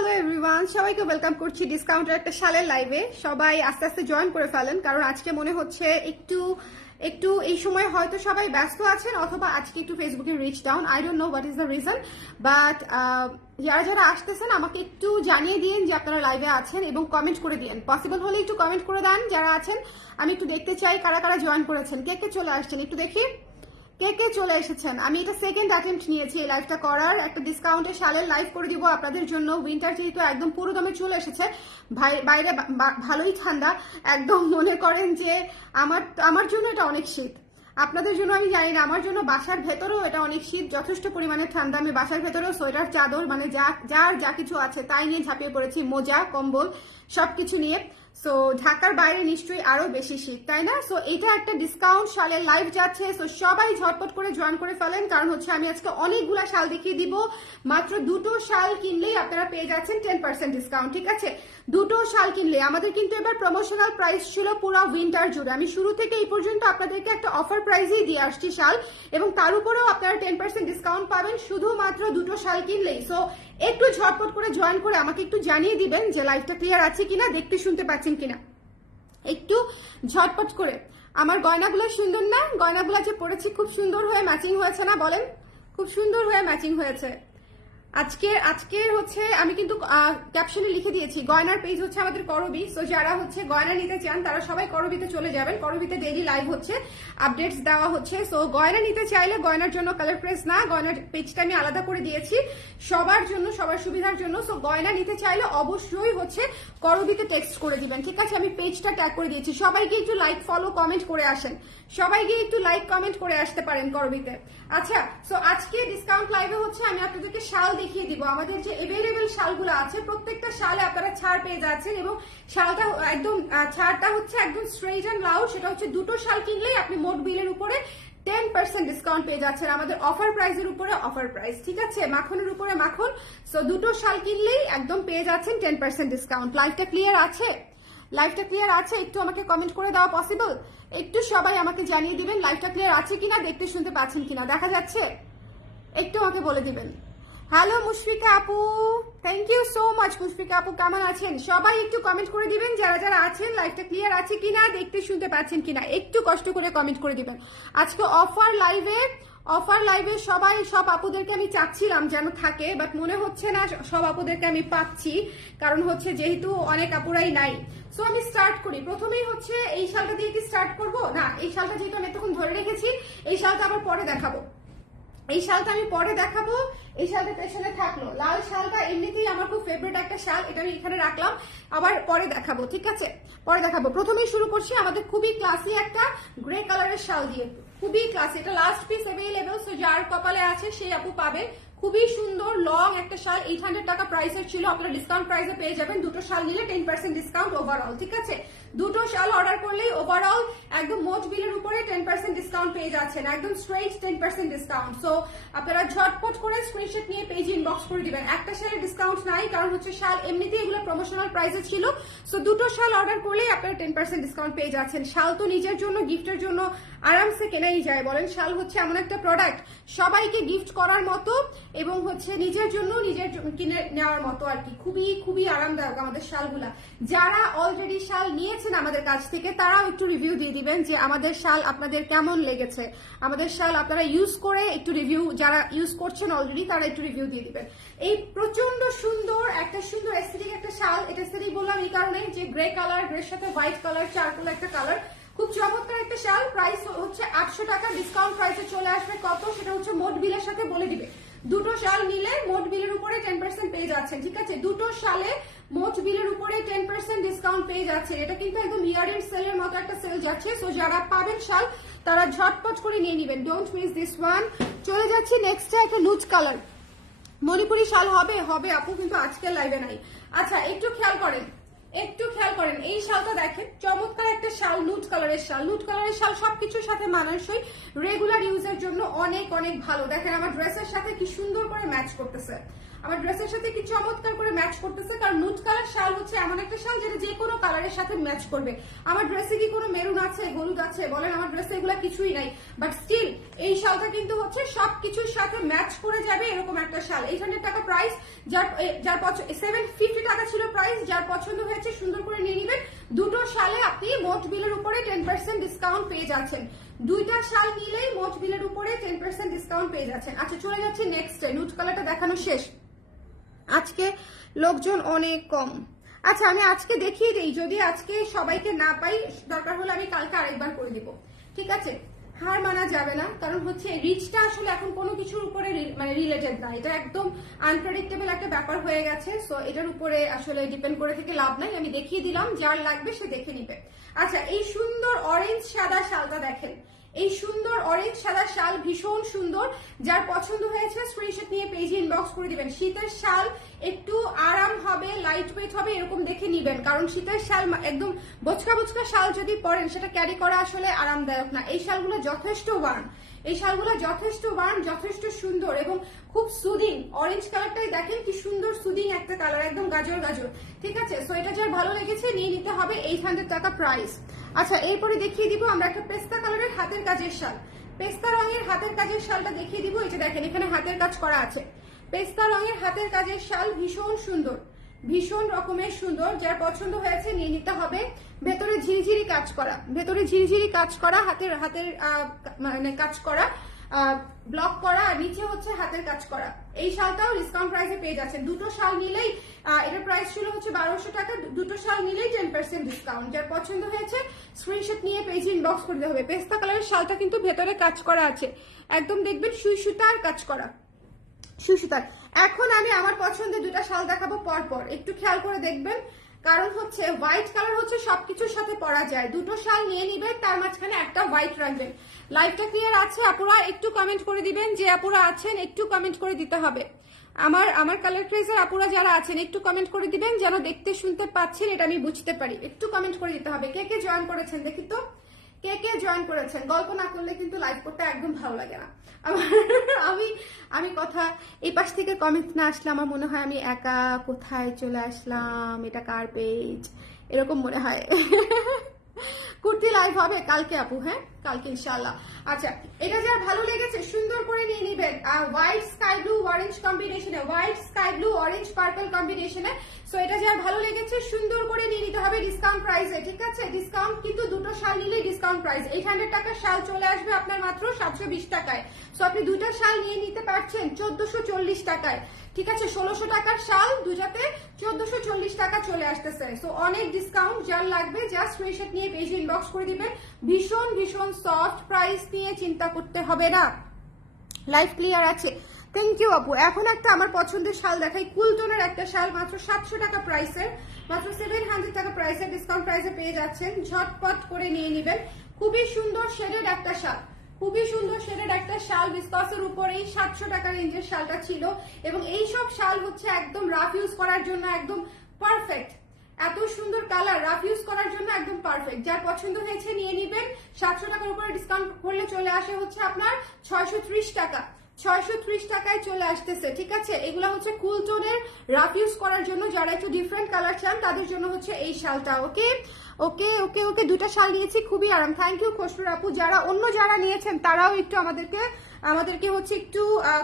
Hello everyone, সবাইকে welcome করছি ডিসকাউন্টের একটা শালের লাইভে। সবাই আস্তে আস্তে জয়েন করে ফেলেন, কারণ আজকে মনে হচ্ছে একটু একটু এই সময় হয়তো সবাই ব্যস্ত আছেন, অথবা আজকে একটু ফেসবুকে reach down. I don't know what is the reason, but যারা যারা আসতেছেন আমাকে একটু জানিয়ে দিন যে আপনারা লাইভে আছেন এবং কমেন্ট করে দিন। পসিবল হলে একটু কমেন্ট করে দেন যারা আছেন, আমি একটু দেখতে চাই কারা কারা জয়েন করেছেন, কে কে চলে আসছেন একটু দেখি, কে কে চলে এসেছেন। আমি এটা সেকেন্ড অ্যাটেম্প্ট নিয়েছি এই লাইভটা করার, একটা ডিসকাউন্টে শালের লাইভ করে দিব আপনাদের জন্য। উইন্টার যেহেতু একদম পুরো দমে চলে এসেছে, বাইরে ভালোই ঠান্ডা, একদম মনে করেন যে আমার জন্য এটা অনেক শীত, আপনাদের জন্য আমি জানি না, আমার জন্য বাসার ভেতরেও এটা অনেক শীত, যথেষ্ট পরিমাণে ঠান্ডা। আমি বাসার ভেতরেও সোয়েটার, চাদর, মানে যা কিছু আছে তাই নিয়ে ঝাঁপিয়ে পড়েছি, মোজা, কম্বল সবকিছু নিয়ে। সো ঢাকার বাইরে নিশ্চয়ই আরো বেশি শীত, তাই না? সো এটা একটা ডিসকাউন্ট শালের লাইভ যাচ্ছে, সো সবাই ঝটপট করে জয়েন করে ফেলেন, কারণ হচ্ছে আমি আজকে অনেকগুলা শাল দেখিয়ে দিব। মাত্র দুটো শাল কিনলেই আপনারা পেয়ে যাচ্ছেন 10% ডিসকাউন্ট, ঠিক আছে? দুটো শাল কিনলে আমাদের কিন্তু এবার প্রমোশনাল প্রাইস ছিল পুরো উইন্টার জুড়ে। আমি শুরু থেকে এই পর্যন্ত আপনাদেরকে একটা অফার প্রাইসেই দিয়ে আসছি শাল, এবং তার উপরেও আপনারা 10% ডিসকাউন্ট পাবেন শুধুমাত্র দুটো শাল কিনলেই। সো একটু ঝটপট করে জয়েন করে আমাকে একটু জানিয়ে দিবেন যে লাইভটা ক্লিয়ার আছে কিনা, দেখতে শুনতে পাচ্ছেন কিনা, একটু ঝটপট করে। আমার গয়নাগুলো সুন্দর না? গয়নাগুলো যে পরেছি খুব সুন্দর হয়ে ম্যাচিং হয়েছে না বলেন? খুব সুন্দর হয়ে ম্যাচিং হয়েছে। আজকে হচ্ছে আমি কিন্তু ক্যাপশনে লিখে দিয়েছি, গয়নার পেজ হচ্ছে আমাদের করবি। সো যারা হচ্ছে গয়না নিতে চান তারা সবাই করবিতে চলে যাবেন, করবিতে ডেইলি লাইভ হচ্ছে, আপডেটস দেওয়া হচ্ছে। সো গয়না নিতে চাইলে, গয়নার জন্য কালার প্রেস না, গয়নার পেজটা আমি আলাদা করে দিয়েছি সবার জন্য, সবার সুবিধার জন্য। সো গয়না নিতে চাইলে অবশ্যই হচ্ছে করবিতে টেক্সট করে দিবেন, ঠিক আছে? আমি পেজটা ট্যাগ করে দিয়েছি, সবাইকে একটু লাইক, ফলো, কমেন্ট করে আসেন, সবাইকে একটু লাইক কমেন্ট করে আসতে পারেন করবিতে। আচ্ছা, সো আজকে ডিসকাউন্ট লাইভে হচ্ছে আমি আপনাদেরকে শাল দেখিয়ে দিব। আমাদের যে এভেলেবেল শালগুলো আছে প্রত্যেকটা শালে আপনারা ছাড় পেয়ে যাচ্ছেন, এবং শালটা একদম ছাড়টা হচ্ছে একদম স্ট্রেইট এন্ড লাউড। সেটা হচ্ছে দুটো শাল কিনলেই আপনি মোট বিলের উপরে 10% ডিসকাউন্ট পেয়ে যাচ্ছেন, আমাদের অফার প্রাইসের উপরে অফার প্রাইস, ঠিক আছে? মাখনের উপরে মাখন। সো দুটো শাল কিনলেই একদম পেয়ে যাচ্ছেন 10% ডিসকাউন্ট। লাইভটা ক্লিয়ার আছে? লাইভটা ক্লিয়ার আছে? একটু আমাকে কমেন্ট করে দেওয়া পসিবল? একটু সবাই আমাকে জানিয়ে দিবেন লাইভটা ক্লিয়ার আছে কিনা, দেখতে শুনতে পাচ্ছেন কিনা, দেখা যাচ্ছে? একটু আমাকে বলে দিবেন। হ্যালো মুশফিকা আপু, thank you so much. Mushfika আপু কেমন আছেন? সবাই একটু কমেন্ট করে দিবেন যারা যারা আছেন, লাইভটা ক্লিয়ার আছে কিনা, দেখতে শুনতে পাচ্ছেন কিনা, একটু কষ্ট করে কমেন্ট করে দিবেন। আজকে অফার লাইভে সবাই, সব আপুদেরকে আমি চাচ্ছিলাম যেন থাকে, বাট মনে হচ্ছে না সব আপুদেরকে আমি পাচ্ছি, কারণ হচ্ছে যেহেতু অনেক আপুরাই নাই। সো আমি স্টার্ট করি, প্রথমেই হচ্ছে এই শালটা দিয়ে কি স্টার্ট করবো? না, এই শালটা যেহেতু আমি এতক্ষণ ধরে রেখেছি, এই শালটা আবার পরে দেখাবো, এই শালটা আমি পরে দেখাবো। এই শালটা পেছনে থাকলো, লাল শালটা এমনিতেই আমার খুব ফেভারিট একটা শাল, এটা আমি এখানে রাখলাম, আবার পরে দেখাবো, ঠিক আছে? পরে দেখাবো। প্রথমেই শুরু করছি আমাদের খুবই ক্লাসি একটা গ্রে কালারের শাল দিয়ে, খুবই ক্লাসি। এটা লাস্ট পিস অ্যাভেলেবল, সো যার কপালে আছে সেই আপু পাবেন। খুবই সুন্দর লং একটা শাল, 800 টাকা প্রাইসের ছিল, আপনারা ডিসকাউন্ট প্রাইসে পেয়ে যাবেন। দুটো শাল নিলে 10% ডিসকাউন্ট ওভারঅল, ঠিক আছে? দুটো শাল অর্ডার করলেই ওভারঅল একদম মোট বিলের উপরে 10% ডিসকাউন্ট পেয়ে যাচ্ছেন, একদম স্ট্রেইট 10% ডিসকাউন্ট। সো আপনারা ঝটপট করে স্ক্রিনশট নিয়ে পেজ ইনবক্স করে দিবেন। একটা শালের ডিসকাউন্ট নাই, কারণ হচ্ছে শাল এমনিতেই এগুলো প্রমোশনাল প্রাইসে ছিল। সো দুটো শাল অর্ডার করলেই আপনারা 10% ডিসকাউন্ট পেয়ে যাচ্ছেন। শাল তো নিজের জন্য, গিফটের জন্য আরামসে কেনাই যায়, বলেন? শাল হচ্ছে এমন একটা প্রোডাক্ট সবাইকে গিফট করার মতো, এবং হচ্ছে নিজের জন্য কিনে নেওয়ার মতো আর কি। খুবই খুবই আরামদায়ক আমাদের শালগুলা। যারা অলরেডি শাল নিয়েছেন আমাদের কাছ থেকে তারাও একটু রিভিউ দিয়ে দিবেন যে আমাদের শাল আপনাদের কেমন লেগেছে, আমাদের শাল আপনারা ইউজ করে একটু রিভিউ, যারা ইউজ করছেন অলরেডি তারা একটু রিভিউ দিয়ে দিবেন। এই প্রচন্ড সুন্দর একটা সুন্দর এস্থেটিক একটা শাল, এটা এস্থেটিক বললাম এই কারণে যে গ্রে কালার, গ্রের সাথে হোয়াইট কালার, চারকোল একটা কালার, খুব চমৎকার একটা শাল। প্রাইস হচ্ছে 800 টাকা, ডিসকাউন্ট প্রাইসে চলে আসবে কত সেটা হচ্ছে মোট বিলের সাথে বলে দিবে। দুটো শাল নিলে মোট বিলের উপরে 10% পেয়ে যাচ্ছেন, ঠিক আছে? দুটো শালে মোট বিলের উপরে 10% ডিসকাউন্ট পেয়ে যাচ্ছে। এটা কিন্তু একদম ইয়ার এন্ড সেলের মতো একটা সেল যাচ্ছে। সো যারা পাবেন শাল তারা ঝটপট করে নিয়ে নেবেন, ডোন্ট মিস দিস ওয়ান। চলে যাচ্ছি নেক্সটে, একটা নুড কালার মণিপুরি শাল হবে আপু, কিন্তু আজকে লাইভে নাই। আচ্ছা, একটু খেয়াল করেন, এই শালটা দেখেন, চমৎকার একটা শাল, নুড কালারের শাল। নুড কালারের শাল সবকিছুর সাথে মানানসই, রেগুলার ইউজের জন্য অনেক অনেক ভালো। দেখেন আমার ড্রেসের সাথে কি সুন্দর করে ম্যাচ করতেছে। আমার ড্রেসের সাথে কি চমৎকার করে ম্যাচ করতেছে, কারণ নুট কালার শাল হচ্ছে এমন একটা শাল যেটা যে কোনো কালারের সাথে ম্যাচ করবে। আমার ড্রেসে কি কোনো মেরুন আছে, হলুদ আছে বলেন, আমার ড্রেসে এগুলো কিছুই নাই, বাট স্টিল এই শালটা কিন্তু হচ্ছে সবকিছুর সাথে ম্যাচ করে যাবে এরকম একটা শাল। 800 টাকা প্রাইস, যার 750 টাকা ছিল প্রাইস। যার পছন্দ হয়েছে সুন্দর করে নিয়ে নেবেন। দুটো শালে আপনি মোট বিলের উপরে 10% ডিসকাউন্ট পেয়ে যাচ্ছেন। দুইটা শাল নিলেই মোট বিলের উপরে 10% ডিসকাউন্ট পেয়ে যাচ্ছেন। আচ্ছা চলে যাচ্ছে নেক্সট, নুট কালারটা দেখানো শেষ, আজকে লোকজন অনেক কম। আচ্ছা আমি আজকে দেখিয়ে দিই, যদি আজকে সবাইকে না পাই দরকার হলে আমি কালকে আরেকবার করে দিব, ঠিক আছে? হার মানা যাবে না, কারণ হচ্ছে রিচটা আসলে এখন কোনো কিছুর উপরে মানে রিলেটেড না, এটা একদম আনপ্রেডিক্টেবল একটা ব্যাপার হয়ে গেছে। সো এটার উপরে আসলে ডিপেন্ড করে থেকে লাভ নাই, আমি দেখিয়ে দিলাম, যার লাগবে সে দেখে নিবে। আচ্ছা এই সুন্দর অরেঞ্জ সাদা শালটা দেখেন, এই সুন্দর অরেঞ্জ সাদা শাল ভীষণ সুন্দর। যার পছন্দ হয়েছে স্ক্রিনশট নিয়ে পেজে ইনবক্স করে দিবেন। শীতের শাল একটু আরাম হবে, লাইট ওয়েট হবে এরকম দেখে নিবেন, কারণ শীতের শাল একদম বোচকা বোচকা শাল যদি পরেন সেটা ক্যারি করা আসলে আরামদায়ক না। এই শালগুলো যথেষ্ট ওয়ার্ম, এই শালগুলো যথেষ্ট ওয়ার্ম, যথেষ্ট সুন্দর এবং খুব সুদিং। অরেঞ্জ কালারটাই দেখেন কি সুন্দর সুদিং একটা কালার, একদম গাজর গাজর, ঠিক আছে? সো এটা যার ভালো লেগেছে নিয়ে নিতে হবে, 800 টাকা প্রাইস। আচ্ছা এরপরে দেখিয়ে দিব আমরা একটা পেস্তা কালারের হাতের কাজের শাল, পেস্তা রঙের হাতের কাজের শালটা দেখিয়ে দিব। এটা দেখেন এখানে হাতের কাজ করা আছে, পেস্তা রঙের হাতের কাজের শাল ভীষণ সুন্দর, ভীষণ রকমের সুন্দর। যার পছন্দ হয়েছে নিয়ে নিতে হবে। ভেতরে ঝিরিঝিরি কাজ করা, ভেতরে ঝিরিঝিরি কাজ করা, হাতের হাতের মানে কাজ করা, ব্লক করা, আর নিচে হচ্ছে হাতের কাজ করা। এই শালটাও ডিসকাউন্ট প্রাইসে পেয়ে যাচ্ছেন। দুটো শাল নিলেই এটার প্রাইস ছিল হচ্ছে 1200 টাকা, দুটো শাল নিলেই 10% ডিসকাউন্ট। যার পছন্দ হয়েছে স্ক্রিনশট নিয়ে পেজে ইনবক্স করতে হবে। পেস্তা কালারের শালটা কিন্তু ভেতরে কাজ করা আছে, একদম দেখবেন সুই সুতার কাজ করা, সুই সুতার। এখন আমি আমার পছন্দের দুটা শাল দেখাবো পর পর, একটু খেয়াল করে দেখবেন, কারণ হচ্ছে হোয়াইট কালার হচ্ছে সবকিছুর সাথে পরা যায়। দুটো শাল নিয়ে নিবেন, তার মাঝখানে একটা হোয়াইট রাখবেন। লাইভটা ক্লিয়ার আছে আপুরা? একটু কমেন্ট করে দিবেন, যে আপুরা আছেন একটু কমেন্ট করে দিতে হবে। আমার কালার ক্রেজের আপুরা যারা আছেন একটু কমেন্ট করে দিবেন, যেন দেখতে শুনতে পাচ্ছেন এটা আমি বুঝতে পারি। একটু কমেন্ট করে দিতে হবে। কে কে জয়েন করেছেন দেখি তো, কে কে জয়েন করেছেন? গল্প না করলে কিন্তু লাইভ করতে একদম ভালো লাগে না আমি আমি কথা এই পাশ থেকে কমেন্ট না আসলে আমার মনে হয় আমি একা কোথায় চলে আসলাম, এটা কার পেজ, এরকম মনে হয়। কুর্তি লাইভ হবে কালকে আপু, হ্যাঁ কালকে ইনশাআল্লাহ। আচ্ছা এটা যার ভালো লেগেছে সুন্দর করে নিয়ে নিবেন। হোয়াইট স্কাই ব্লু অরেঞ্জ কম্বিনেশনে, white sky blue orange purple কম্বিনেশনে। সো এটা যার ভালো লেগেছে সুন্দর করে নিয়ে নিতে হবে ডিসকাউন্ট প্রাইসে, ঠিক আছে? ডিসকাউন্ট কিন্তু দুটো শাল নিলে ডিসকাউন্ট প্রাইস 800 টাকার শাল চলে আসবে আপনার মাত্র 720 টাকায়। সো আপনি দুইটা শাল নিয়ে নিতে পারছেন 1440 টাকায়, ঠিক আছে? 1600 টাকার শাল দুটাতে 1440 টাকা চলে আসতেছে। সো অনেক ডিসকাউন্ট, যার লাগবে জাস্ট স্ক্রিনশট নিয়ে পেজে ইনবক্স করে দিবেন। ভীষণ ভীষণ সফট, প্রাইস নিয়ে চিন্তা করতে হবে না। লাইভ ক্লিয়ার আছে? থ্যাংক ইউ আপু। এখন একটা আমার পছন্দের শাল দেখাই, কুলটনের একটা শাল, মাত্র 700 টাকা প্রাইসের, মাত্র 700 টাকা প্রাইসের ডিসকাউন্ট প্রাইসে পেয়ে যাচ্ছেন। ঝটপট করে নিয়ে নেবেন। খুবই সুন্দর শেডেড একটা শাল, খুবই সুন্দর শেডেড একটা শাল, বিস্কসের উপরেই 700 টাকা রেঞ্জের শালটা ছিল। এবং এই সব শাল হচ্ছে একদম রাফ ইউজ করার জন্য একদম পারফেক্ট। এত সুন্দর কালার, রাফ ইউজ করার জন্য একদম পারফেক্ট। যার পছন্দ হয়েছে নিয়ে নিবেন। 700 টাকার উপরে ডিসকাউন্ট করলে চলে আসে হচ্ছে আপনার 630 টাকা, 630 টাকায় চলে আসতেছে, ঠিক আছে? এগুলো হচ্ছে কুল টোনের রাফ ইউজ করার জন্য, যারা একটু ডিফারেন্ট কালার চান তাদের জন্য হচ্ছে এই শালটা। ওকে ওকে ওকে ওকে, দুটা শাল নিয়েছি, খুবই আরাম। থ্যাংক ইউ খসরুর আপু। যারা অন্য যারা নিয়েছেন তারাও একটু আমাদেরকে হচ্ছে একটু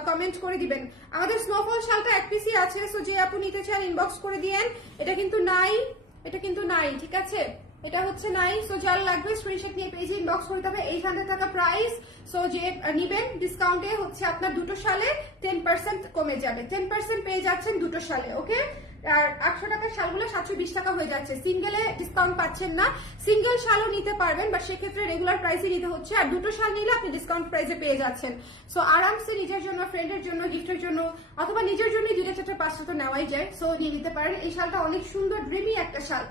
কমেন্ট করে দিবেন। আমাদের স্নোফল শালটা এক পিসই আছে, সো যে আপু নিতে চান ইনবক্স করে দিয়েন। এটা কিন্তু নাই, এটা কিন্তু নাই, ঠিক আছে? এটা হচ্ছে নাই। সো যার লাগবে স্ক্রিনশট নিয়ে পেজে ইনবক্স করতে হবে। 800 টাকা প্রাইস। সো যে নিবেন ডিসকাউন্টে হচ্ছে আপনার দুটো শালে 10% কমে যাবে, 10% পেয়ে যাচ্ছেন দুটো শালে। ওকে, আর 800 টাকার শালগুলো 720 টাকা হয়ে যাচ্ছে। সিঙ্গেলে ডিসকাউন্ট পাচ্ছেন না, সিঙ্গেল শালও নিতে পারবেন, বা সেক্ষেত্রে রেগুলার প্রাইসে নিতে হচ্ছে। আর দুটো শাল নিলে আপনি ডিসকাউন্ট প্রাইসে পেয়ে যাচ্ছেন। সো আরামসে নিজের জন্য, ফ্রেন্ডের জন্য, গিফটের জন্য, অথবা নিজের জন্য 2টা 4টা 5টা তো নেওয়াই যায়। সো নিয়ে নিতে পারেন। এই শালটা অনেক সুন্দর, ড্রিমি একটা শাল,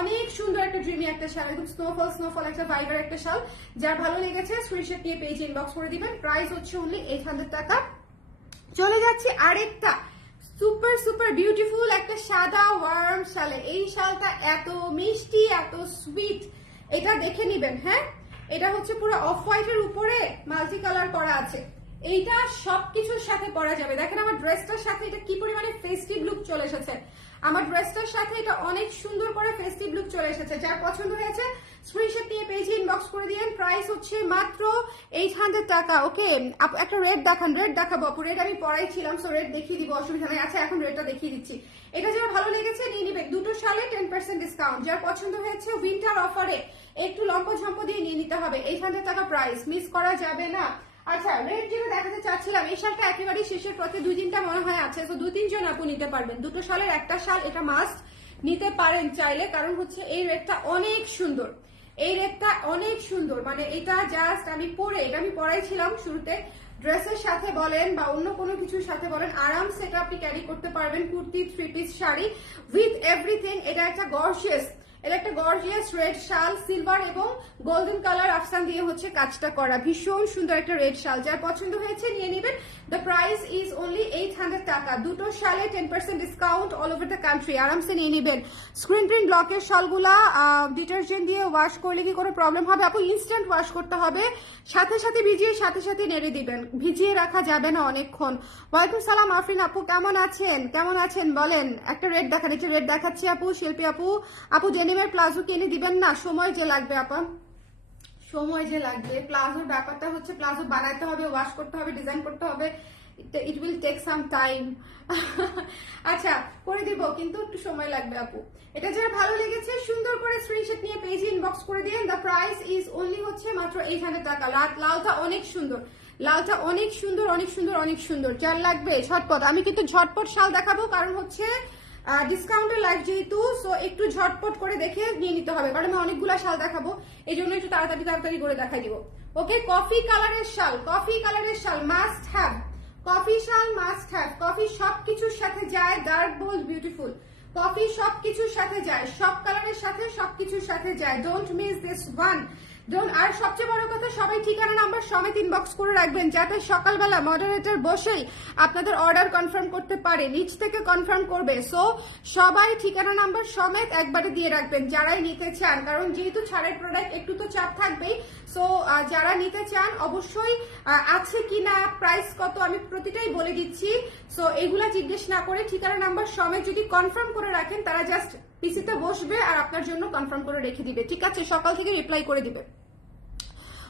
অনেক সুন্দর একটা ড্রিমি একটা শাল, একদম স্নোফল একটা ভাইবার একটা শাল। যার ভালো লেগেছে স্ক্রিনশট নিয়ে পেজে ইনবক্স করে দিবেন। প্রাইস হচ্ছে অনলি 800 টাকা। চলে যাচ্ছি আরেকটা সুপার সুপার বিউটিফুল একটা সাদা ওয়ার্ম শালে। এই শালটা এত মিষ্টি, এত সুইট, এটা দেখে নিবেন। হ্যাঁ, এটা হচ্ছে পুরো অফ হোয়াইটের উপরে মাল্টি কালার করা আছে। এইটা সবকিছুর সাথে পরা যাবে। দেখেন আমার ড্রেসটার সাথে এটা কি পরিমাণে ফেস্টিভ লুক চলে এসেছে। আমার ড্রেসটার সাথে এটা অনেক সুন্দর করে ফেস্টিভ লুক চলে এসেছে। যার পছন্দ হয়েছে স্ক্রিনশট নিয়ে পেজে ইনবক্স করে দিয়েন। প্রাইস হচ্ছে মাত্র 800 টাকা। ওকে, একটা রেড দেখান। রেড দেখাবো আপু, রেড আমি পরাইছিলাম, সো রেড দেখিয়ে দিব, অসুবিধা নেই। আচ্ছা এখন রেডটা দেখিয়ে দিচ্ছি। এটা যারা ভালো লেগেছে নিয়ে নিবেন, দুটো শালে 10% ডিসকাউন্ট। যার পছন্দ হয়েছে উইন্টার অফারে একটু লম্বা ঝম্প দিয়ে নিয়ে নিতে হবে। 800 টাকা প্রাইস, মিস করা যাবে না। আচ্ছা রেড যেটা দেখাতে চাচ্ছিলাম, এই শালটা একেবারেই শেষের পথে, 2-3টা মনে হয় আছে, তো 2-3 জন আপু নিতে পারবেন। দুটো শালের একটা শাল, এটা মাস্ট নিতে পারেন চাইলে, কারণ হচ্ছে এই রেডটা অনেক সুন্দর। এই রেডটা অনেক সুন্দর, মানে এটা জাস্ট আমি পরে, এটা আমি পরাইছিলাম শুরুতে, ড্রেসের সাথে বলেন বা অন্য কোনো কিছুর সাথে বলেন আরামসে এটা আপনি ক্যারি করতে পারবেন। Kurti, 3 piece sari with everything. এটা একটা গর্জিয়াস, এটা একটা গর্জিয়াস রেড শাল, সিলভার এবং গোল্ডেন কালার আফসান দিয়ে হচ্ছে কাজটা করা, ভীষণ সুন্দর একটা রেড শাল। যার পছন্দ হয়েছে নিয়ে নেবেন। দ্য প্রাইস ইজ অনলি 800 টাকা। দুটো শালে 10% discount all over the country, আরামসে নিয়ে নেবেন। স্ক্রিন প্রিন্ট ব্লকের শালগুলা ডিটারজেন্ট দিয়ে ওয়াশ করলে কি কোনো প্রবলেম হবে আপু? ইনস্ট্যান্ট ওয়াশ করতে হবে, সাথে সাথে ভিজিয়ে সাথে সাথে নেড়ে দিবেন, ভিজিয়ে রাখা যাবে না অনেকক্ষণ। ওয়ালাইকুম সালাম আফরিন আপু, কেমন আছেন? কেমন আছেন বলেন? একটা রেড দেখান, একটা রেড দেখাচ্ছি আপু। শিল্পী আপু, আপু ডেনিমের প্লাজো কিনে দিবেন না? সময় যে লাগবে আপা, সময় যে লাগবে। প্লাজোর ব্যাপারটা হচ্ছে প্লাজো বানাইতে হবে, ওয়াশ করতে হবে, ডিজাইন করতে হবে, it will take some time. আচ্ছা করে দিব, কিন্তু একটু সময় লাগবে আপু। এটা যারা ভালো লেগেছে সুন্দর করে স্ক্রিনশট নিয়ে পেজে ইনবক্স করে দিন। দ্য প্রাইস ইজ অনলি হচ্ছে মাত্র 800 টাকা। লালটা অনেক সুন্দর, লালটা অনেক সুন্দর, অনেক সুন্দর, অনেক সুন্দর। যার লাগবে ঝটপট, আমি কিন্তু ঝটপট শাল দেখাবো, কারণ হচ্ছে ডিসকাউন্টের লাইভ যেহেতু, সো একটু ঝটপট করে দেখে নিয়ে নিতে হবে, কারণ আমি অনেকগুলো শাল দেখাবো, এই জন্য একটু তাড়াতাড়ি তাড়াতাড়ি করে দেখাই দিব। ওকে, কফি কালারের শাল, কফি কালারের শাল মাস্ট হ্যাভ, কফি শাল মাস্ট হ্যাভ। কফি সবকিছুর সাথে যায়, ডার্ক বোল্ড বিউটিফুল। কফি সবকিছুর সাথে যায়, সব কালারের সাথে সবকিছুর সাথে যায়। Don't miss this one, don't. আর সবচেয়ে বড় কথা, সবাই ঠিকানা নাম্বার সমেত ইনবক্স করে রাখবেন, যাতে সকালবেলা মডারেটর বসেই আপনাদের অর্ডার কনফার্ম করতে পারে, নিচ থেকে কনফার্ম করবে। সো সবাই ঠিকানা নাম্বার সমেত একবারে দিয়ে রাখবেন যারাই নিতে চান, কারণ যেহেতু ছাড়ের প্রোডাক্ট একটু তো চাপ থাকবেই। সো যারা নিতে চান অবশ্যই আছে কিনা, প্রাইস কত, আমি প্রতিটাই বলে দিচ্ছি। সো এগুলা জিজ্ঞেস না করে ঠিকানা নাম্বার সমেত যদি কনফার্ম করে রাখেন, তারা জাস্ট পিসিতে বসবে আর আপনার জন্য কনফার্ম করে রেখে দিবে, ঠিক আছে? সকাল থেকে রিপ্লাই করে দিবে।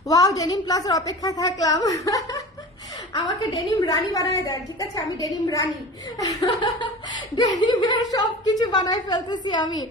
ওয়াও, ডেনিম প্লাসের অপেক্ষায় থাকলাম। আমাকে ডেনিম রানী বানায় দেন, ঠিক আছে? আমি ডেনিম রানী, ডেনিমের সবকিছু বানায় ফেলতেছি আমি।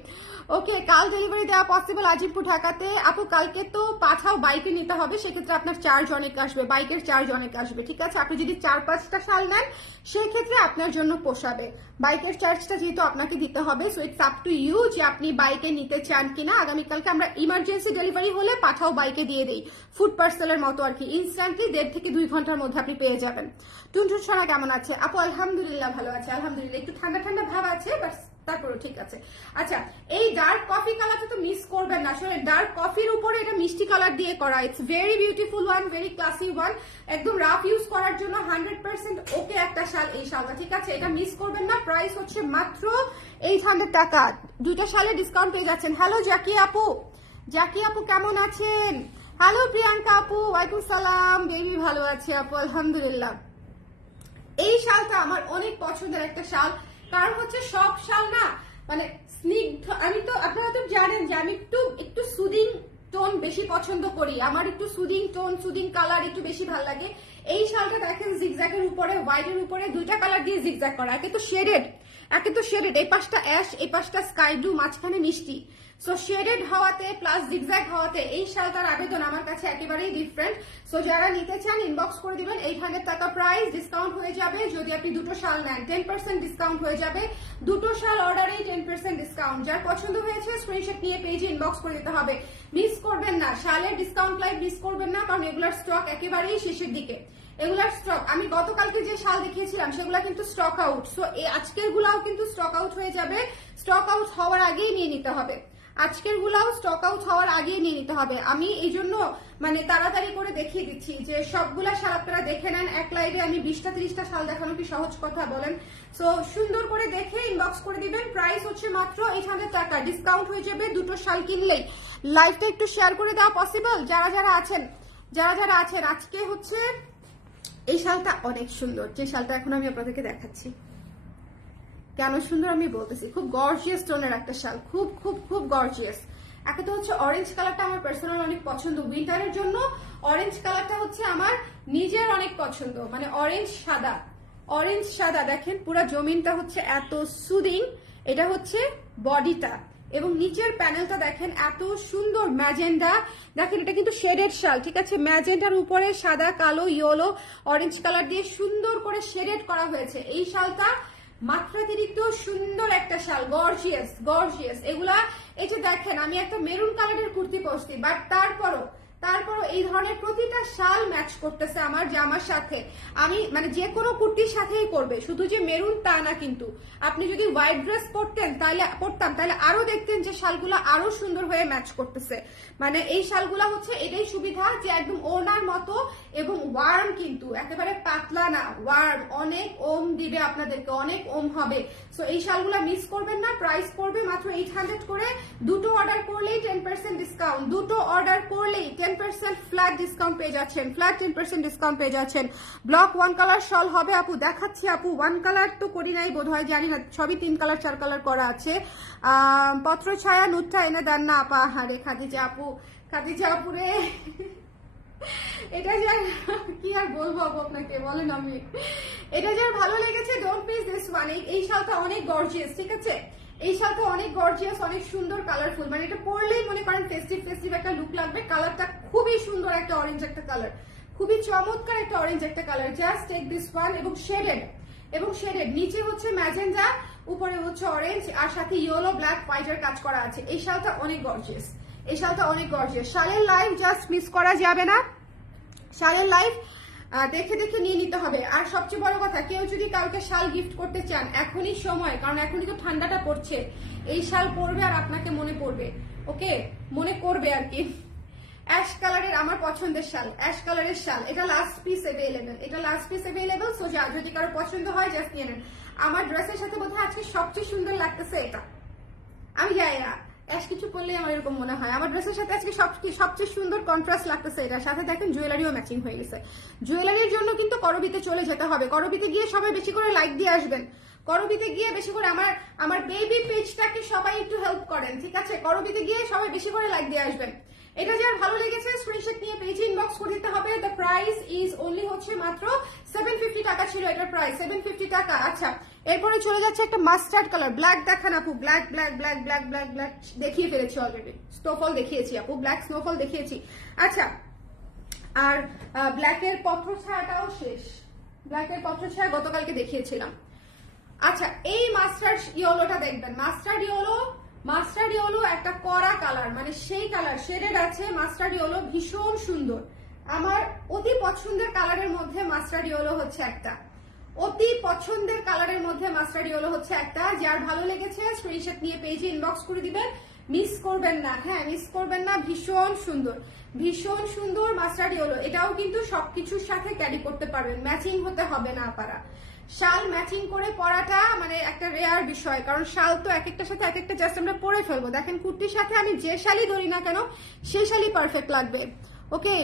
ওকে, কাল ডেলিভারি দেওয়া পসিবল আজিমপুর ঢাকাতে? আপু কালকে তো পাঠাও, বাইকে নিতে হবে, সেক্ষেত্রে আপনার চার্জ অনেক আসবে, বাইকের চার্জ অনেক আসবে, ঠিক আছে? আপনি যদি 4-5টা শাল নেন সেক্ষেত্রে আপনার জন্য পোষাবে। বাইকের চার্জটা যেহেতু আপনাকে দিতে হবে, so it's up to you যে আপনি বাইকে নিতে চান কিনা। আগামীকালকে আমরা ইমার্জেন্সি ডেলিভারি হলে পাঠাও বাইকে দিয়ে দিই, ফুড পার্সেলের মতো আর কি, ইনস্ট্যান্টলি 1.5 থেকে 2 ঘন্টার মধ্যে আপনি পেয়ে যাবেন। টুনটুন সোনা কেমন আছে? আপু আলহামদুলিল্লাহ ভালো আছে, আলহামদুলিল্লাহ। একটু ঠান্ডা ঠান্ডা ভাব আছে, বাট তারপরে ঠিক আছে। আচ্ছা, এই ডার্ক কফি কালারটা তো মিস করবেন না, আসলে ডার্ক কফির উপরে এটা মিষ্টি কালার দিয়ে করা, it's very beautiful one, very classy one, একদম রাফ ইউজ করার জন্য 100% ওকে একটা শাল এই শালটা, ঠিক আছে? এটা মিস করবেন না। প্রাইস হচ্ছে মাত্র 800 টাকা। দুইটা শালে ডিসকাউন্ট পেয়ে যাচ্ছেন। হ্যালো জাকি আপু, জাকি আপু কেমন আছেন? হ্যালো প্রিয়াঙ্কা আপু, ওয়ালাইকুম সালাম। বেবি ভালো আছে আপু, আলহামদুলিল্লাহ। এই শালটা আমার অনেক পছন্দের একটা শাল, কারণ হচ্ছে সব শাল না মানে স্নিগ্ধ, আমি তো আপনারা তো জানেন যে আমি একটু সুদিং টোন বেশি পছন্দ করি, আমার একটু সুদিং টোন, সুদিং কালার একটু বেশি ভালো লাগে। এই শালটা দেখেন জিগজ্যাগের উপরে, হোয়াইটের উপরে দুইটা কালার দিয়ে জিগজ্যাগ করা, একে তো শেডেড, এই পাশটা অ্যাশ, এই পাশটা স্কাই ব্লু, মাঝখানে মিষ্টি। সো শেডেড হওয়াতে প্লাস জিগজ্যাগ হওয়াতে এই শালটার আবেদন আমার কাছে একেবারেই ডিফারেন্ট। সো যারা নিতে চান ইনবক্স করে দিবেন। 800 টাকা প্রাইস, ডিসকাউন্ট হয়ে যাবে যদি আপনি দুটো শাল নেন, 10% ডিসকাউন্ট হয়ে যাবে। দুটো শাল অর্ডারেই 10% ডিসকাউন্ট। যার পছন্দ হয়েছে স্ক্রিনশট নিয়ে পেজে ইনবক্স করে দিতে হবে, মিস করবেন না। শালের ডিসকাউন্ট লাইভ মিস করবেন না, কারণ এগুলার স্টক একেবারেই শেষের দিকে। এগুলার স্টক, আমি গতকালকে যে শাল দেখিয়েছিলাম সেগুলা কিন্তু স্টক আউট। সো আজকের গুলাও কিন্তু স্টক আউট হয়ে যাবে, স্টক আউট হওয়ার আগেই নিয়ে নিতে হবে। আজকের গুলাও স্টক আউট হওয়ার আগেই নিয়ে নিতে হবে। আমি এই জন্য মানে তাড়াতাড়ি করে দেখিয়ে দিচ্ছি যে সবগুলা শাল আপনারা দেখে নেন। এক লাইভে আমি 20টা 30টা শাল দেখানো কি সহজ কথা বলেন? সো সুন্দর করে দেখে ইনবক্স করে দিবেন। প্রাইস হচ্ছে মাত্র 800 টাকা, ডিসকাউন্ট হয়ে যাবে দুটো শাল কিনলেই। লাইভটা একটু শেয়ার করে দেওয়া পসিবল? যারা যারা আছেন আজকে হচ্ছে এই শালটা অনেক সুন্দর, যে শালটা এখন আমি আপনাদেরকে দেখাচ্ছি। কেন সুন্দর আমি বলতেছি, খুব গর্জিয়াস টোনের একটা শাল, খুব খুব খুব গর্জিয়াস। একটা তো হচ্ছে অরেঞ্জ কালারটা আমার পার্সোনাল অনেক পছন্দ, উইন্টারের জন্য অরেঞ্জ কালারটা হচ্ছে আমার নিজের অনেক পছন্দ, মানে অরেঞ্জ সাদা, অরেঞ্জ সাদা। দেখেন পুরো জমিনটা হচ্ছে এত সুদিং, এটা হচ্ছে বডিটা, এবং নিচের প্যানেলটা দেখেন এত সুন্দর ম্যাজেন্ডা। দেখেন এটা কিন্তু শেডেড শাল, ঠিক আছে, ম্যাজেন্ডার উপরে সাদা কালো ইয়েলো অরেঞ্জ কালার দিয়ে সুন্দর করে শেডেড করা হয়েছে। এই শালটা মাত্রাতিরিক্ত সুন্দর একটা শাল, গর্জিয়াস গর্জিয়াস। এগুলা এই যে দেখেন আমি একটা মেরুন কালারের কুর্তি পরছি, বাট তারপরও এই ধরনের প্রতিটা শাল ম্যাচ করতেছে আমার জামার সাথে। আমি মানে যে কোনো কুর্তির সাথেই করবে, শুধু যে মেরুন তা না, কিন্তু আপনি যদি হোয়াইট ড্রেস পরতেন তাহলে আরো দেখতেন যে শালগুলো আরো সুন্দর হয়ে ম্যাচ করতেছে। মানে এই শালগুলা হচ্ছে এটাই সুবিধা যে একদম ওনার মতো এবং ওয়ার্ম, কিন্তু একেবারে পাতলা না, ওয়ার্ম, অনেক ওম দিবে আপনাদেরকে, অনেক ওম হবে। সো এই শালগুলা মিস করবেন না। প্রাইস পড়বে মাত্র 800 করে। দুটো অর্ডার করলেই 10% ডিসকাউন্ট, দুটো অর্ডার করলেই 10% ফ্ল্যাট ডিসকাউন্ট পেয়ে যাচ্ছেন, ফ্ল্যাট 10% ডিসকাউন্ট পেয়ে যাচ্ছেন। ব্লক 1 কালার শল হবে আপু, দেখাচ্ছি আপু। 1 কালার তো করি নাই বোধ হয়, জানি না, সবই 3 কালার 4 কালার করা আছে। পত্র ছায়া নুটটা এনে দেন না আপা। হারে খাদিজা আপু, খাদিজা আপু রে, এটা যার কি আর বলবো আপু আপনাকে, বলেন আমি, এটা যার ভালো লেগেছে ডোন্ট মিস দিস ওয়ান। এই শালটা অনেক গর্জিয়াস, ঠিক আছে, এই শালটা অনেক গর্জিয়াস, অনেক সুন্দর, কালারফুল, মানে এটা পরলেই মনে করেন ফেস্টিভ ফেস্টিভ একটা লুক লাগবে। কালারটা খুবই সুন্দর, একটা অরেঞ্জ একটা কালার, খুবই চমৎকার একটা অরেঞ্জ একটা colour. Just take this one. এবং শেডেড নিচে হচ্ছে ম্যাজেন্ডা, উপরে হচ্ছে অরেঞ্জ, আর সাথে ইয়েলো ব্ল্যাক হোয়াইটের কাজ করা আছে। এই শালটা অনেক গর্জিয়াস, এই শালটা অনেক গর্জিয়াস। শালের লাইভ জাস্ট মিস করা যাবে না, শালের লাইভ দেখে দেখে নিয়ে নিতে হবে। আর সবচেয়ে বড় কথা, কেউ যদি কাউকে শাল গিফট করতে চান, এখনই সময়, কারণ এখনই তো ঠান্ডাটা পড়ছে। এই শাল পরবে আর আপনাকে মনে পড়বে, ওকে, মনে করবে আর কি। অ্যাশ কালারের আমার পছন্দের শাল, অ্যাশ কালারের শাল, এটা লাস্ট পিস অ্যাভেলেবল, এটা লাস্ট পিস অ্যাভেলেবল। সো যদি কারো পছন্দ হয় জাস্ট নিয়ে নেন। আমার ড্রেসের সাথে বোধহয় আজকে সবচেয়ে সুন্দর লাগতেছে এটা, আমি যাই না, অ্যাশ কিছু করলে আমার এরকম মনে হয়। আমার ড্রেসের সাথে আজকে সবচেয়ে সুন্দর কন্ট্রাস্ট লাগতেছে এটার সাথে। দেখেন জুয়েলারিও ম্যাচিং হয়ে গেছে। জুয়েলারির জন্য কিন্তু করবিতে চলে যেতে হবে, করবিতে গিয়ে সবাই বেশি করে লাইক দিয়ে আসবেন, করবিতে গিয়ে বেশি করে আমার বেবি পেজটাকে সবাই একটু হেল্প করেন, ঠিক আছে, করবিতে গিয়ে সবাই বেশি করে লাইক দিয়ে আসবেন। এটা যার ভালো লেগেছে স্ক্রিনশট নিয়ে পেজে ইনবক্স করে দিতে হবে। দ্য প্রাইস ইজ অনলি হচ্ছে মাত্র 750 টাকা ছিল এটার প্রাইস, 750 টাকা। আচ্ছা, এরপরে চলে যাচ্ছে একটা মাস্টার্ড কালার, ব্ল্যাক দেখান আপু, black black black black black black দেখিয়ে ফেলেছি অলরেডি, স্নোফল দেখিয়েছি আপু, ব্ল্যাক স্নোফল দেখিয়েছি। আচ্ছা, আর ব্ল্যাকের পত্র ছায়াটাও শেষ, ব্ল্যাকের পত্র ছায়া গতকালকে দেখিয়েছিলাম। আচ্ছা, এই মাস্টার্ড ইয়েলোটা দেখবেন, মাস্টার্ড ইয়েলো একটা কড়া কালার, মানে সেই কালার শেডেড আছে। মাস্টার্ড ইয়েলো ভীষণ সুন্দর, আমার অতি পছন্দের কালারের মধ্যে মাস্টার্ড ইয়েলো হচ্ছে একটা, অতি পছন্দের কালারের মধ্যে মাস্টার্ড ইয়েলো হচ্ছে একটা। যার ভালো লেগেছে স্ক্রিনশট নিয়ে পেজে ইনবক্স করে দিবেন, মিস করবেন না, হ্যাঁ মিস করবেন না। ভীষণ সুন্দর, ভীষণ সুন্দর মাস্টার্ড ইয়েলো। এটাও কিন্তু সবকিছুর সাথে ক্যারি করতে পারবেন, ম্যাচিং হতে হবে না পারা। শাল ম্যাচিং করে পরাটা মানে একটা রেয়ার বিষয়, কারণ শাল তো এক একটার সাথে এক একটা জাস্ট আমরা পরে ফেলবো। দেখেন কুর্তির সাথে আমি যে শালই ধরি না কেন সেই শালই পারফেক্ট লাগবে, ওকে।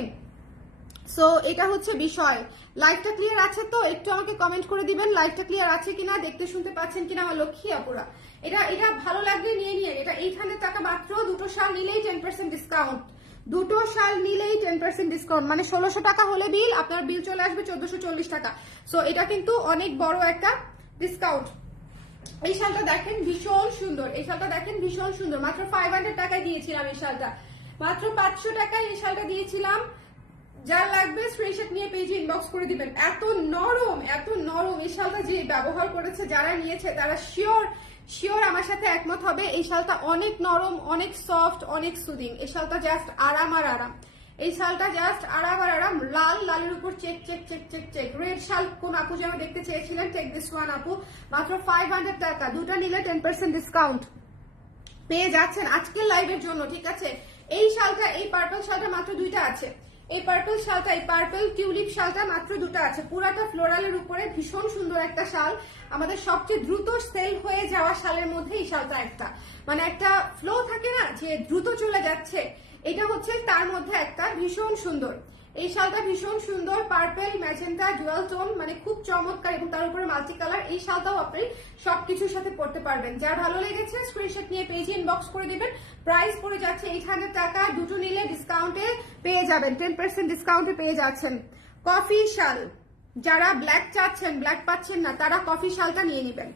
সো এটা হচ্ছে বিষয়। লাইভটা ক্লিয়ার আছে তো? একটু আমাকে কমেন্ট করে দিবেন লাইভটা ক্লিয়ার আছে কিনা, দেখতে শুনতে পাচ্ছেন কিনা আমার লক্ষ্মী আপুরা। এটা ভালো লাগলে নিয়ে নিয়ে, এটা 800 টাকা মাত্র। দুটো শাল নিলেই 10% ডিসকাউন্ট, দুটো শাল নিলেই 10% ডিসকাউন্ট, মানে 1600 টাকা হলে বিল, আপনার বিল চলে আসবে 1440 টাকা। সো এটা কিন্তু অনেক বড় একটা ডিসকাউন্ট। এই শালটা দেখেন ভীষণ সুন্দর, এই শালটা দেখেন ভীষণ সুন্দর, মাত্র 500 টাকায় দিয়েছিলাম এই শালটা, মাত্র 500 টাকায় এই শালটা দিয়েছিলাম। যার লাগবে স্ক্রিনশট নিয়ে পেজে ইনবক্স করে দিবেন। এত নরম, এত নরম এই শালটা, যে ব্যবহার করেছে যারা নিয়েছে তারা শিওর আমার সাথে একমত হবে। এই শালটা অনেক নরম, অনেক সফট, অনেক সুদিং। এই শালটা জাস্ট আরাম আর আরাম, এই শালটা জাস্ট আরাম আর আরাম। লালের উপর check check check check check. Red শাল কোন আপু যেন দেখতে চেয়েছিলেন, টেক দিস ওয়ান আপু, মাত্র 500 টাকা। দুটা নিলে 10% ডিসকাউন্ট পেয়ে যাচ্ছেন আজকের লাইভের জন্য, ঠিক আছে। এই শালটা, এই পার্পল শালটা মাত্র দুইটা আছে, এই পার্পল শালটা, এই পার্পল টিউলিপ শালটা মাত্র দুটো আছে। পুরাটা ফ্লোরালের উপরে, ভীষণ সুন্দর একটা শাল, আমাদের সবচেয়ে দ্রুত সেল হয়ে যাওয়া শালের মধ্যে এই শালটা একটা, মানে একটা ফ্লো থাকে না যে দ্রুত চলে যাচ্ছে, এটা হচ্ছে তার মধ্যে একটা। ভীষণ সুন্দর, এই শালটা ভীষণ সুন্দর, পার্পল ম্যাজেন্টা ডুয়াল টোন, মানে খুব চমৎকার, এবং তার উপরে মাল্টি কালার। এই শালটাও আপনি সবকিছুর সাথে পড়তে পারবেন। যার ভালো লেগেছে স্ক্রিনশট নিয়ে পেজে ইনবক্স করে দিবেন। প্রাইস পড়ে যাচ্ছে 800 টাকা, দুটো নিলে ডিসকাউন্টে পেয়ে যাবেন, 10% ডিসকাউন্টে পেয়ে যাচ্ছেন। কফি শাল, যারা ব্ল্যাক চাচ্ছেন, ব্ল্যাক পাচ্ছেন না, তারা কফি শালটা নিয়ে নেবেন।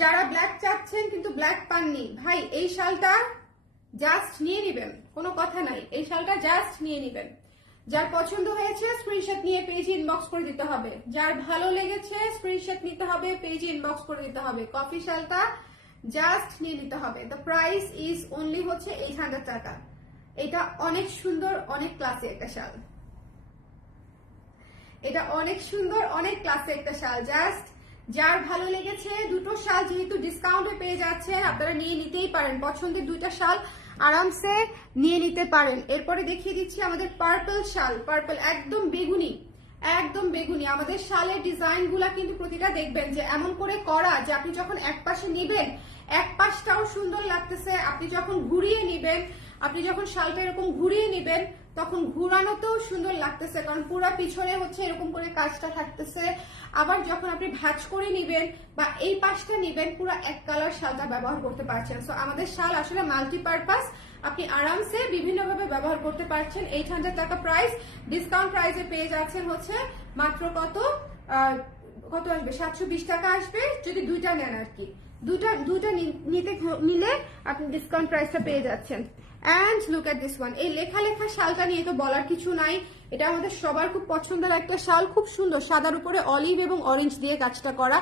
যারা ব্ল্যাক চাচ্ছেন কিন্তু ব্ল্যাক পাননি, ভাই এই শালটা জাস্ট নিয়ে নেবেন, কোনো কথা নাই, এই শালটা জাস্ট নিয়ে নেবেন। যার পছন্দ হয়েছে স্ক্রিনশট নিয়ে পেজে ইনবক্স করে দিতে হবে, যার ভালো লেগেছে স্ক্রিনশট নিতে হবে, পেজে ইনবক্স করে দিতে হবে। কফি শালটা জাস্ট নিয়ে নিতে হবে। দ্য প্রাইস ইজ অনলি হচ্ছে 800 টাকা। এটা অনেক সুন্দর, অনেক ক্লাসি একটা শাল, এটা অনেক সুন্দর, অনেক ক্লাসি একটা শাল। জাস্ট যার ভালো লেগেছে, দুটো শাল যেহেতু ডিসকাউন্টে পেয়ে যাচ্ছে, আপনারা নিয়ে নিতেই পারেন, পছন্দের দুইটা শাল আরামসে নিয়ে নিতে পারেন। এরপরে দেখিয়ে দিচ্ছি আমাদের পার্পল শাল, পার্পল একদম বেগুনি, একদম বেগুনি। আমাদের শালের ডিজাইন গুলা কিন্তু প্রতিটা দেখবেন যে এমন করে করা যে আপনি যখন এক পাশে নিবেন এক পাশটাও সুন্দর লাগতেছে, আপনি যখন ঘুরিয়ে নিবেন, আপনি যখন শালটা এরকম ঘুরিয়ে নিবেন তখন ঘুরানোতেও সুন্দর লাগতেছে, কারণ পুরো পিছনে হচ্ছে এরকম করে কাজটা থাকতেছে। আবার যখন আপনি ভাঁজ করে নিবেন বা এই পাশটা নিবেন, পুরো এক কালার শালটা ব্যবহার করতে পারছেন। সো আমাদের শাল আসলে মাল্টিপারপাস, আপনি আরামসে বিভিন্ন ভাবে ব্যবহার করতে পারছেন। 800 টাকা প্রাইস, ডিসকাউন্ট প্রাইসে পেয়ে যাচ্ছেন হচ্ছে মাত্র কত কত আসবে, 720 টাকা আসবে যদি দুইটা নেন আর কি। দুইটা নিলে আপনি ডিসকাউন্ট প্রাইসটা পেয়ে যাচ্ছেন। And look at this one, এই লেখা লেখা শালটা নিয়ে তো বলার কিছু নাই, এটা আমাদের সবার খুব পছন্দের একটা শাল, খুব সুন্দর, সাদার উপরে অলিভ এবং অরেঞ্জ দিয়ে কাজটা করা,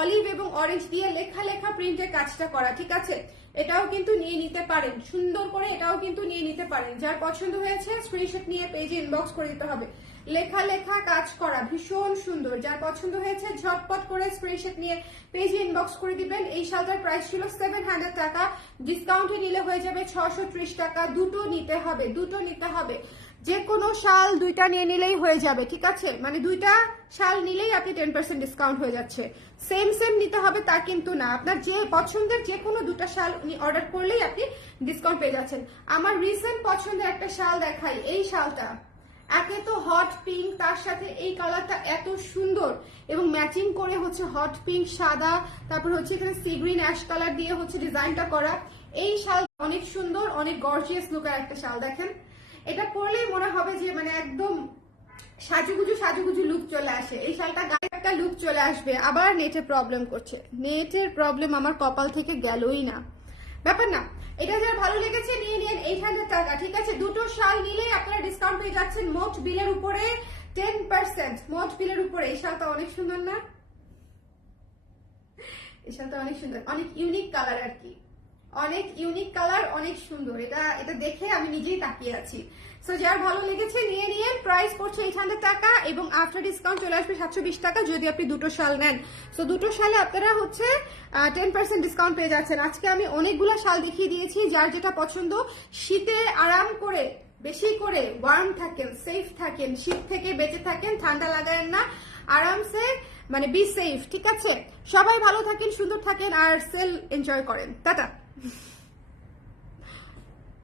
অলিভ এবং অরেঞ্জ দিয়ে লেখা লেখা প্রিন্টের কাজটা করা, ঠিক আছে। এটাও কিন্তু নিয়ে নিতে পারেন সুন্দর করে, এটাও কিন্তু নিয়ে নিতে পারেন। যার পছন্দ হয়েছে স্ক্রিনশট নিয়ে পেজে ইনবক্স করে দিতে হবে, লেখা লেখা কাজ করা, ভীষণ সুন্দর। যার পছন্দ হয়েছে ঝটপট করে স্ক্রিনশট নিয়ে পেজে ইনবক্স করে দিবেন। এই শালটার প্রাইস ছিল 700 টাকা, ডিসকাউন্টে নিলে হয়ে যাবে 630 টাকা। দুটো নিতে হবে, দুটো নিতে হবে, যে কোনো শাল দুইটা নিয়ে নিলেই হয়ে যাবে, ঠিক আছে। মানে দুইটা শাল নিলেই আপনি 10% ডিসকাউন্ট হয়ে যাচ্ছে। সেম সেম নিতে হবে তা কিন্তু না, আপনার যে পছন্দের যে কোনো দুটা শাল অর্ডার করলেই আপনি ডিসকাউন্ট পেয়ে যাচ্ছেন। আমার রিসেন্ট পছন্দের একটা শাল দেখাই, এই শালটা একে তো হট পিঙ্ক, তার সাথে এই কালারটা এত সুন্দর এবং ম্যাচিং করে হচ্ছে হট পিঙ্ক সাদা, তারপর হচ্ছে এখানে সি গ্রিন অ্যাশ কালার দিয়ে হচ্ছে ডিজাইনটা করা। এই শাল অনেক সুন্দর, অনেক গর্জিয়াস লুকের একটা শাল। দেখেন এটা পরলেই মনে হবে যে মানে একদম সাজুগুজু সাজুগুজু লুক চলে আসে, এই শালটা গায়ে একটা লুক চলে আসবে। আবার নেটের প্রবলেম করছে, নেটের প্রবলেম আমার কপাল থেকে গেলই না, ব্যাপার না। এটা যার ভালো লেগেছে নিয়ে নিন, 800 টাকা, ঠিক আছে। দুটো শাল নিলে আপনারা ডিসকাউন্ট পেয়ে যাচ্ছেন মোট বিলের উপরে 10%, মোট বিলের উপরে। এই শালটা অনেক সুন্দর না, এই শালটা অনেক সুন্দর, অনেক ইউনিক কালার আর কি, অনেক ইউনিক কালার, অনেক সুন্দর। এটা দেখে আমি নিজেই তাকিয়ে আছি। সো যার ভালো লেগেছে নিয়ে নিন, প্রাইস পড়ছে 800 টাকা এবং আফটার ডিসকাউন্ট চলে আসবে 720 টাকা যদি আপনি দুটো শাল নেন। সো দুটো শালে আপনারা হচ্ছে 10% ডিসকাউন্ট পেয়ে যাচ্ছেন। আজকে আমি অনেকগুলো শাল দেখিয়ে দিয়েছি, যার যেটা পছন্দ, শীতে আরাম করে বেশি করে ওয়ার্ম থাকেন, সেফ থাকেন, শীত থেকে বেঁচে থাকেন, ঠান্ডা লাগায়েন না, আরামসে মানে বি সেফ, ঠিক আছে। সবাই ভালো থাকেন, সুন্দর থাকেন আর সেল এনজয় করেন। টাটা।